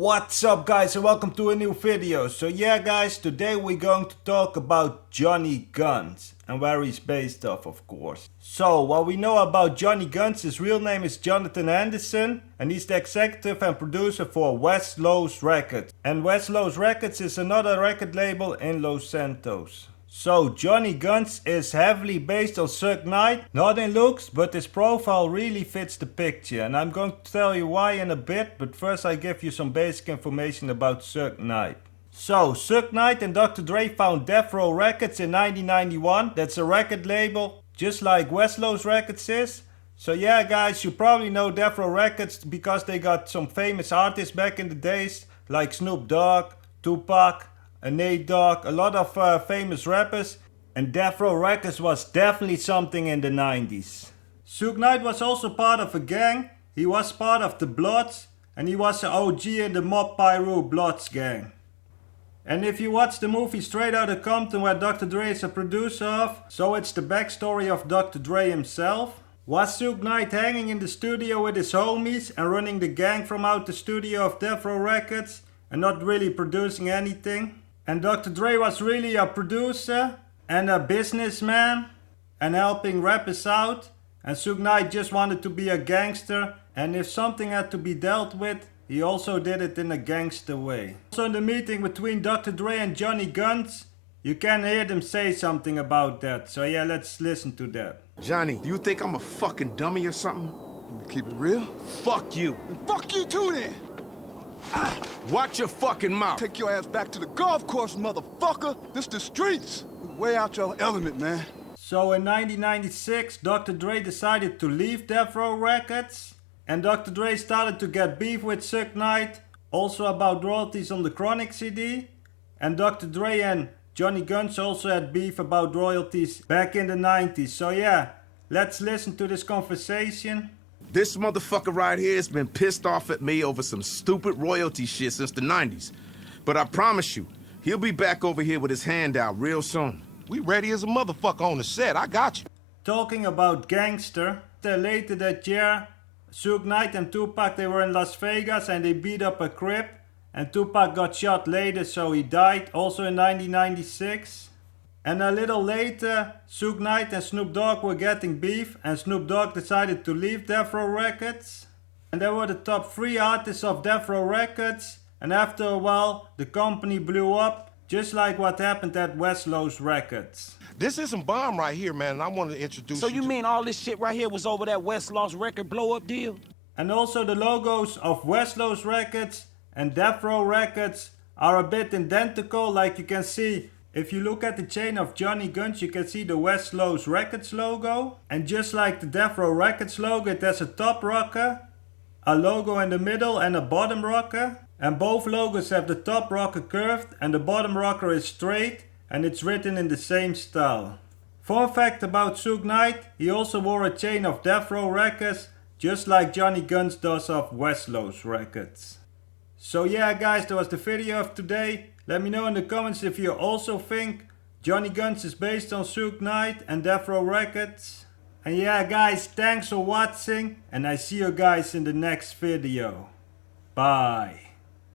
What's up guys and welcome to a new video. So yeah guys, today we're going to talk about Johnny Guns and where he's based off, of course. So what we know about Johnny Guns, his real name is Jonathan Henderson and he's the executive and producer for Westlos Records. And Westlos Records is another record label in Los Santos. So Johnny Guns is heavily based on Suge Knight, not in looks, but his profile really fits the picture. And I'm going to tell you why in a bit, but first I give you some basic information about Suge Knight. So Suge Knight and Dr. Dre found Death Row Records in 1991. That's a record label, just like Westlos Records is. So yeah guys, you probably know Death Row Records because they got some famous artists back in the days, like Snoop Dogg, Tupac, Nate Dogg, a lot of famous rappers, and Death Row Records was definitely something in the 90s. Suge Knight was also part of a gang. He was part of the Bloods and he was an OG in the Mob Piru Bloods gang. And if you watch the movie Straight Outta Compton where Dr. Dre is a producer of, so it's the backstory of Dr. Dre himself. Was Suge Knight hanging in the studio with his homies and running the gang from out the studio of Death Row Records and not really producing anything? And Dr. Dre was really a producer and a businessman and helping rappers out. And Suge Knight just wanted to be a gangster. And if something had to be dealt with, he also did it in a gangster way. Also in the meeting between Dr. Dre and Johnny Guns, you can hear them say something about that. So yeah, let's listen to that. Johnny, do you think I'm a fucking dummy or something? Keep it real? Fuck you. And fuck you too then! Watch your fucking mouth. Take your ass back to the golf course, motherfucker. This the streets. You're way out your element, man. So in 1996, Dr. Dre decided to leave Death Row Records. And Dr. Dre started to get beef with Suge Knight. Also about royalties on the Chronic CD. And Dr. Dre and Johnny Guns also had beef about royalties back in the 90s. So yeah, let's listen to this conversation. This motherfucker right here has been pissed off at me over some stupid royalty shit since the 90s. But I promise you, he'll be back over here with his hand out real soon. We ready as a motherfucker on the set. I got you. Talking about gangster, later that year, Suge Knight and Tupac, they were in Las Vegas and they beat up a Crip. And Tupac got shot later, so he died, also in 1996. And a little later, Suge Knight and Snoop Dogg were getting beef and Snoop Dogg decided to leave Death Row Records. And they were the top 3 artists of Death Row Records. And after a while, the company blew up, just like what happened at Westlos Records. This is some bomb right here, man, and I wanted to introduce So you you mean all this shit right here was over that Westlos record blow-up deal? And also the logos of Westlos Records and Death Row Records are a bit identical, like you can see. If you look at the chain of Johnny Guns, you can see the Westlos Records logo. And just like the Death Row Records logo, it has a top rocker, a logo in the middle and a bottom rocker. And both logos have the top rocker curved and the bottom rocker is straight and it's written in the same style. Fun fact about Suge Knight, he also wore a chain of Death Row Records, just like Johnny Guns does of Westlos Records. So yeah guys, that was the video of today. Let me know in the comments if you also think Johnny Guns is based on Suge Knight and Death Row Records. And yeah guys, thanks for watching and I see you guys in the next video. Bye.